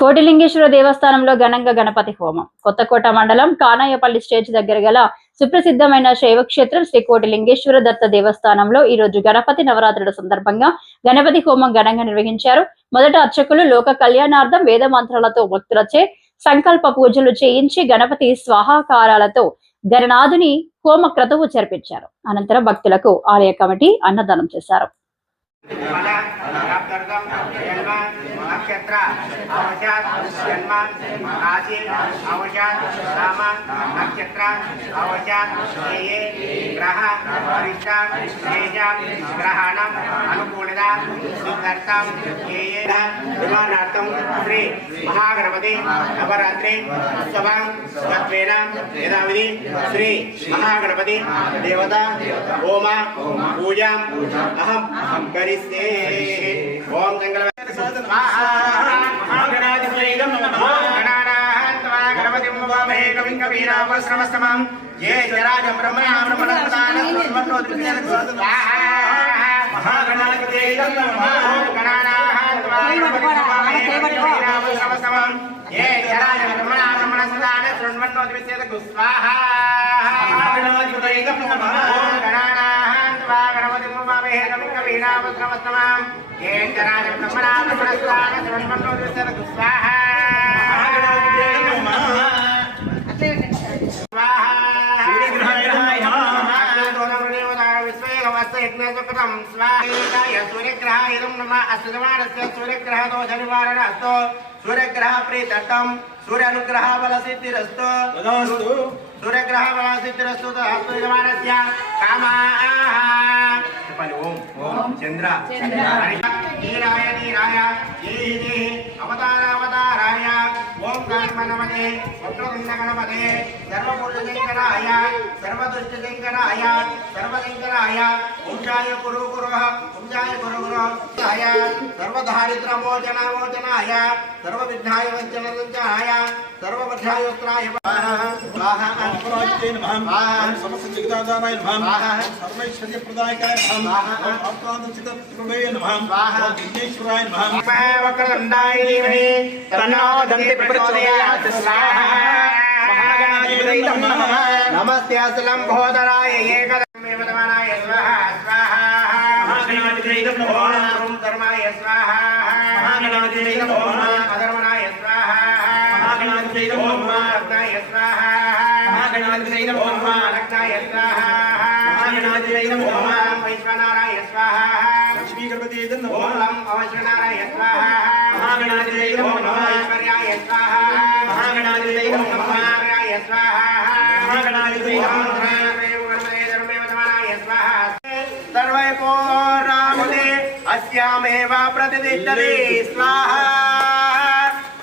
కోటిలింగేశ్వర దేవస్థానంలో ఘనంగా గణపతి హోమం. కొత్తకోట మండలం కానాయపల్లి స్టేజ్ దగ్గర గల సుప్రసిద్ధమైన శైవక్షేత్రం శ్రీ కోటిలింగేశ్వర దత్త దేవస్థానంలో ఈ రోజు గణపతి నవరాత్రుల సందర్భంగా గణపతి హోమం ఘనంగా నిర్వహించారు. మొదట అర్చకులు లోక కళ్యాణార్థం వేద మంత్రాలతో భక్తులచే సంకల్ప పూజలు చేయించి గణపతి స్వాహాకారాలతో గణనాథుని హోమ క్రతువు జరిపించారు. అనంతరం భక్తులకు ఆలయ కమిటీ అన్నదానం చేశారు. नक्षत्र अवशात जन्म राशि अवशात नाम नक्षत्र अवशात ये ग्रह परिष्ठा तेज ग्रहणम अनुकूलता सिद्धार्थम ये विमानार्थम श्री महागणपति नवरात्रि उत्सवं तत्वेन यथाविधि श्री महागणपति देवता होम पूजा अहम करिष्ये। ओम जंगल सूर्यग्रह प्रीतम सूर्य अनुग्रह बल सिद्धिरस्तु सूर्यग्रह बल सिद्धिरस्तु ओम चंद्र नीराय नीराय अवतार अवताराय ओम गणपते वक्रतुंड गणपते सर्वभूतशंकराय सर्वदुष्टशंकराय सर्वशंकराय वंशाय गुरु गुरुः सर्वदारिद्र्य मोचन मोचनाय सर्वविघ्नाय वंचनाय सर्ववध्यायोत्राय स्वाहा नमः समस्त जगदाधाराय नमः सर्वैश्वर्यप्रदायकाय नमः आत्मानंदचित्तप्रभवे नमः विघ्नेश्वराय नमः वक्रतुंडाय धीमहि तन्नो दन्ति प्रचोदयात् स्वाहा महागणाधिपतये नमः नमस्ते असलंबोधराय एकदमेव धर्माय स्वाहा स्वाहा महागणाधिपतये नमः ओम धर्माय स्वाहा महागणाधिपतये नमः अधर्माय स्वाहा महागणाधिपतये नमः अग्नाय स्वाहा महागणाधिपतये नमः अग्नाय स्वाहा महागणाधिपतये नमः वैश्वनाराय स्वाहा लक्ष्मी गणपति नमः ओम अवश्वनाराय स्वाहा महागणाधिपतये नमः ऐश्वर्याय स्वाहा महागणाधिपतये नमः महागणाय स्वाहा महागणाधिपतये नमः गणपते धर्मेव धर्माय स्वाहा सर्वै पूर्णाहुते अस्यामेव प्रतिष्ठते स्वाहा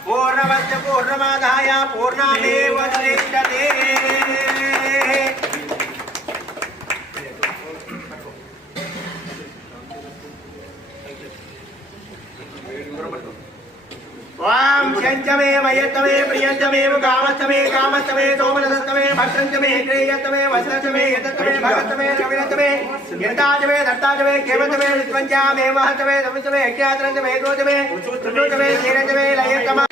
पूर्णवच्च पूर्णमादाय पूर्णमेव प्रतिष्ठते। वाम शंचमे मयतमे प्रियंचमे कामचमे कामचमे सोमनसतमे भक्षंचमे क्रियतमे वसनचमे यततमे भगतमे रविरतमे यताचमे दत्ताचमे केवतमे विद्वंचामे महतमे दमचमे यज्ञात्रंचमे दोचमे सुतुचमे चेरचमे लयतमा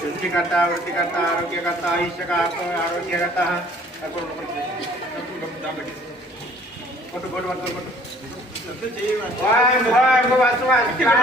सृष्टिकर्ता वृत्तिकर्ता आरोग्यकर्ता ईश्वरकर्ता आरोग्यकर्ता कोटो कोटो कोटो कोटो वाय वाय वाय वाय वाय वाय